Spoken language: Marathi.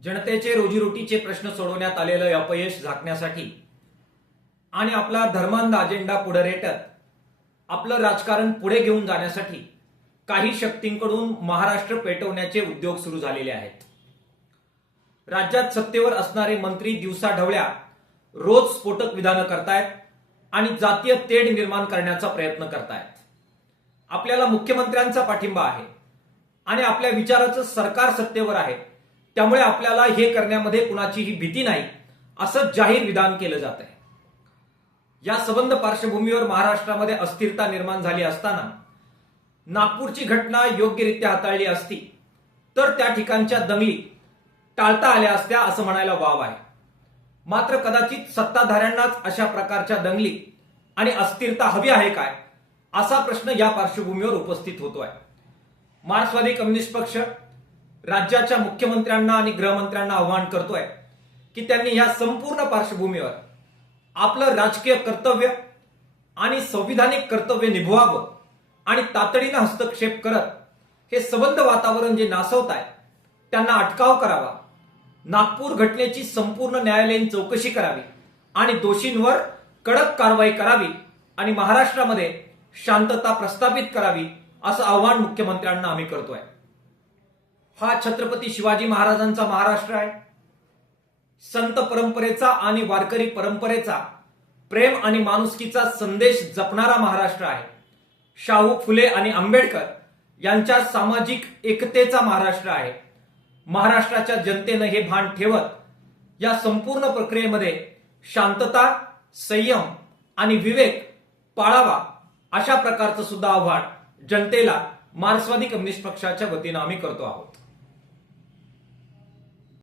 जनतेचे रोजीरोटीचे प्रश्न सोडवण्यात आलेलं अपयश झाकण्यासाठी आणि आपला धर्मांध अजेंडा पुढे रेटत आपलं राजकारण पुढे घेऊन जाण्यासाठी काही शक्तींकडून महाराष्ट्र पेटवण्याचे उद्योग सुरू झालेले आहेत. राज्यात सत्तेवर असणारे मंत्री दिवसाढवळ्या रोज स्फोटक विधानं करतायत आणि जातीय तेढ निर्माण करण्याचा प्रयत्न करतायत. आपल्याला मुख्यमंत्र्यांचा पाठिंबा आहे आणि आपल्या विचाराचं सरकार सत्तेवर आहे, त्यामुळे आपल्याला हे करण्यामध्ये कुणाचीही भीती नाही असं जाहीर विधान केलं जात आहे. या संबंध पार्श्वभूमीवर महाराष्ट्रामध्ये अस्थिरता निर्माण झाली असताना नागपूरची घटना योग्यरित्या हाताळली असती तर त्या ठिकाणच्या दंगली टाळता आल्या असत्या असं म्हणायला वाव आहे. मात्र कदाचित सत्ताधाऱ्यांनाच अशा प्रकारच्या दंगली आणि अस्थिरता हवी आहे काय असा प्रश्न या पार्श्वभूमीवर उपस्थित होतोय. मार्क्सवादी कम्युनिस्ट पक्ष राज्याच्या मुख्यमंत्र्यांना आणि गृहमंत्र्यांना आवाहन करतोय की त्यांनी या संपूर्ण पार्श्वभूमीवर आपलं राजकीय कर्तव्य आणि संविधानिक कर्तव्य निभवावं आणि तातडीनं हस्तक्षेप करत हे सबंध वातावरण जे नासवत आहे त्यांना अटकाव करावा, नागपूर घटनेची संपूर्ण न्यायालयीन चौकशी करावी आणि दोषींवर कडक कारवाई करावी आणि महाराष्ट्रामध्ये शांतता प्रस्थापित करावी असं आव्हान मुख्यमंत्र्यांना आम्ही करतोय. हा छत्रपती शिवाजी महाराजांचा महाराष्ट्र आहे. संत परंपरेचा आणि वारकरी परंपरेचा प्रेम आणि माणुसकीचा संदेश जपणारा महाराष्ट्र आहे. शाहू फुले आणि आंबेडकर यांच्या सामाजिक एकतेचा महाराष्ट्र आहे. महाराष्ट्राच्या जनतेनं हे भान ठेवत या संपूर्ण प्रक्रियेमध्ये शांतता, संयम आणि विवेक पाळावा अशा प्रकारचं सुद्धा आव्हान जनतेला मार्क्सवादी कम्युनिस्ट पक्षाच्या वतीनं आम्ही करतो आहोत.